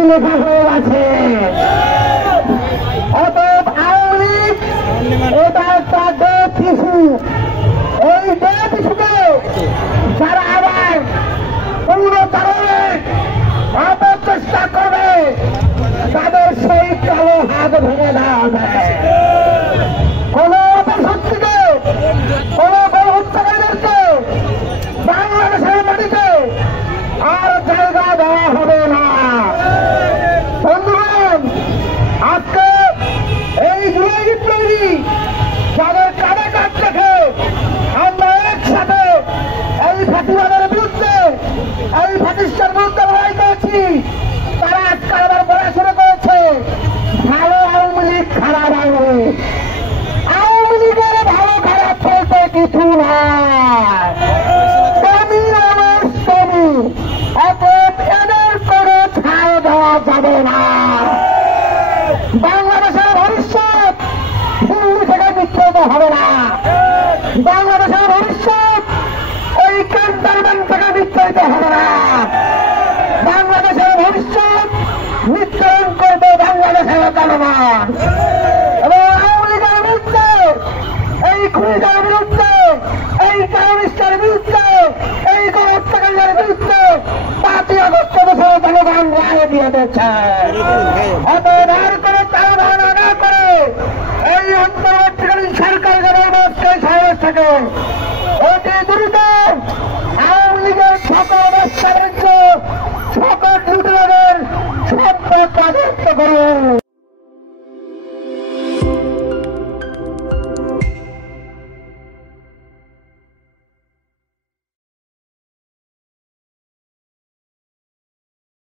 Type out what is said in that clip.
নীতি লেখা হয়ে গেছে। অতএব আওয়ামী লীগ এটা একটা ডেথ ইস্যু। এই ডেথ ইস্যুকে যারা আবার পুনরুদ্ধারে অপচেষ্টা করবে তাদের সেই কালো হাত ভেঙে দেওয়া হবে। কোন অপশক্তিকে, কোন গণহত্যাকারীদেরকে বাংলাদেশের মাটিতে আর জায়গা দেওয়া হবে না। বন্ধুগণ, আজকে এই জুলাই বিপ্লবী যাদের কাঁধে কাঁধ রেখে আমরা একসাথে এই ফাঁসিবাদের বিরুদ্ধে, এই ফাঁসিস্টের বিরুদ্ধে লড়াই করেছি, তারা আজকাল আবার বলা শুরু করেছে ভালো আওয়ামী লীগ, খারাপ আওয়ামী লীগ। আওয়ামী লীগের ভালো খারাপ বলতে কিছু নয়, অতএব এদের করে ছাড় দেওয়া যাবে না। বাংলাদেশের ভবিষ্যৎ দিল্লি থেকে বিচ্ছিন্ন হবে না। বাংলাদেশের ভবিষ্যৎ ওই ক্যান্টনমেন্ট থেকে বিচ্ছিন্ন হবে না। বাংলাদেশের ভবিষ্যৎ নিশ্চয়ন করবে বাংলাদেশের জনগণ। এবং আওয়ামী লীগের বিরুদ্ধে, এই খুনিদের বিরুদ্ধে, এই টেররিস্টের বিরুদ্ধে, এই গণহত্যাকারীদের বিরুদ্ধে 5ই আগস্ট দেশের জনগণ রায় দিয়ে দিয়েছে। অতএব আর কোনো তাড়াহুড়ো না করে এই অন্তর্বর্তীকালীন সরকার যেন আজকে সমাবেশ থাকে অতি দ্রুত